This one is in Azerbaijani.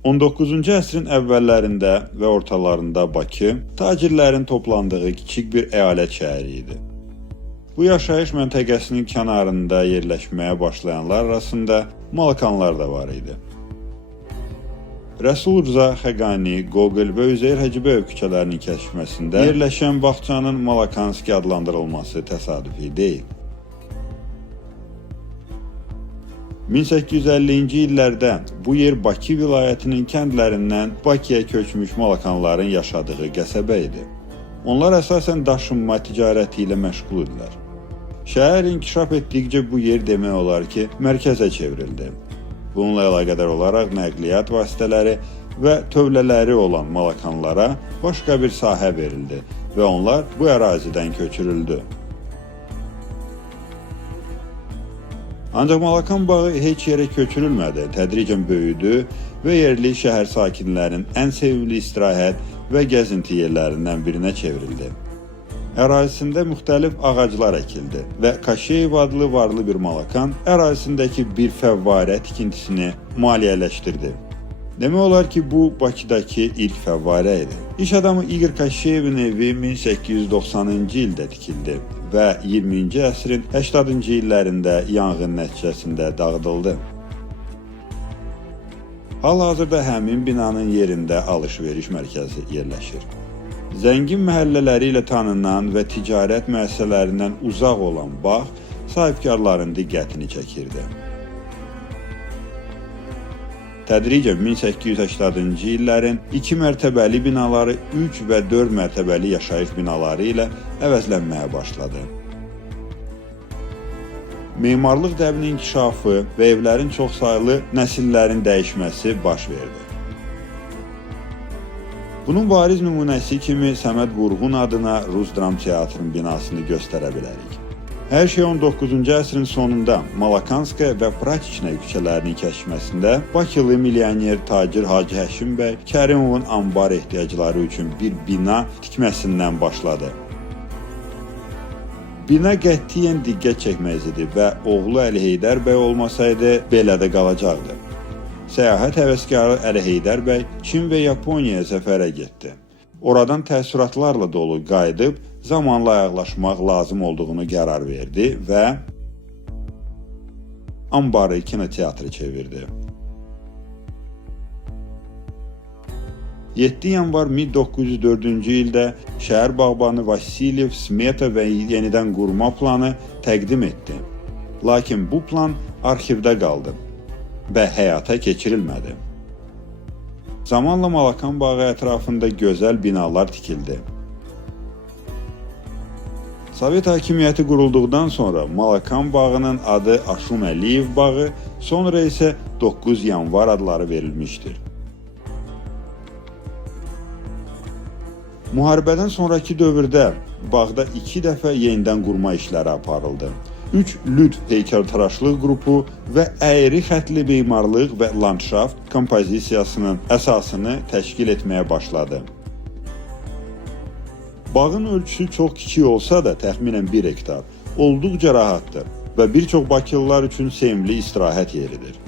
19-cu əsrin əvvəllərində və ortalarında Bakı tacirlərin toplandığı kiçik bir əyalət şəhəri idi. Bu yaşayış məntəqəsinin kənarında yerləşməyə başlayanlar arasında Malakanlar da var idi. Rəsul Rza Xəqani, Qoqil və Üzeyir Hacıbəyev küçələrinin kəsişməsində yerləşən bağçanın Malakanski adlandırılması təsadüfi deyil. 1850-ci illərdə bu yer Bakı vilayətinin kəndlərindən Bakıya köçmüş Malakanların yaşadığı qəsəbə idi. Onlar əsasən daşınma ticarəti ilə məşğul idilər. Şəhər inkişaf etdikcə bu yer demək olar ki, mərkəzə çevrildi. Bununla əlaqədar olaraq nəqliyyat vasitələri və tövlələri olan Malakanlara başqa bir sahə verildi və onlar bu ərazidən köçürüldü. Ancaq Malakan bağı heç yerə köçürülmədi, tədricən böyüdü və yerli şəhər sakinlərinin ən sevimli istirahət və gəzinti yerlərindən birinə çevrildi. Ərazisində müxtəlif ağaclar əkildi və Kaşeyev adlı varlı bir Malakan ərazisindəki bir fəvvarə tikintisini maliyyələşdirdi. Demək olar ki, bu Bakıdakı ilk fəvvarə idi. İş adamı İqor Kaşeyevin evi 1890-cı ildə tikildi və 20-ci əsrin 80-cı illərində yanğın nəticəsində dağıdıldı. Hal-hazırda həmin binanın yerində alış-veriş mərkəzi yerləşir. Zəngin məhəllələri ilə tanınan və ticarət müəssisələrindən uzaq olan bağ sahibkarların diqqətini çəkirdi. Tədricən 1880-cı illərin 2 mərtəbəli binaları 3 və 4 mərtəbəli yaşayış binaları ilə əvəzlənməyə başladı. Memarlıq dəbinin inkişafı və evlərin çoxsaylı nəsillərin dəyişməsi baş verdi. Bunun bariz nümunəsi kimi Səməd Vurğun adına Rus Dram Teatrının binasını göstərə bilərik. Hər şey 19-cu əsrin sonunda Malakanskaya və Pratiçnaya küçələrinin kəsişməsində Bakılı milyoner tacir Hacı Həşim bəy Kərimovun anbar ehtiyacları üçün bir bina tikməsindən başladı. Bina qətiyyən diqqət çəkməzdi və oğlu Əli Heydər bəy olmasaydı belə də qalacaqdı. Səyahət həvəskarı Əli Heydər bəy Çin və Yaponiyaya səfərə getdi. Oradan təəssüratlarla dolu qayıdıb zamanla ayaqlaşmaq lazım olduğunu qərar verdi və anbarı kinoteatrı çevirdi. 7 yanvar 1904-cü ildə şəhər bağbanı Vasilyev smeta və yenidən qurma planı təqdim etdi. Lakin bu plan arxivdə qaldı və həyata keçirilmədi. Zamanla Malakan bağı ətrafında gözəl binalar tikildi. Sovet hakimiyyəti qurulduqdan sonra Malakan bağının adı Aşum Əliyev bağı, sonra isə 9 yanvar adları verilmişdir. Müharibədən sonraki dövrdə bağda 2 dəfə yenidən qurma işləri aparıldı. 3 lüt heykəltaraşlıq qrupu və əyri xətli memarlıq və landşaft kompozisiyasının əsasını təşkil etməyə başladı. Bağın ölçüsü çox kiçik olsa da təxminən 1 hektar, olduqca rahatdır və bir çox bakılılar üçün sevimli istirahət yeridir.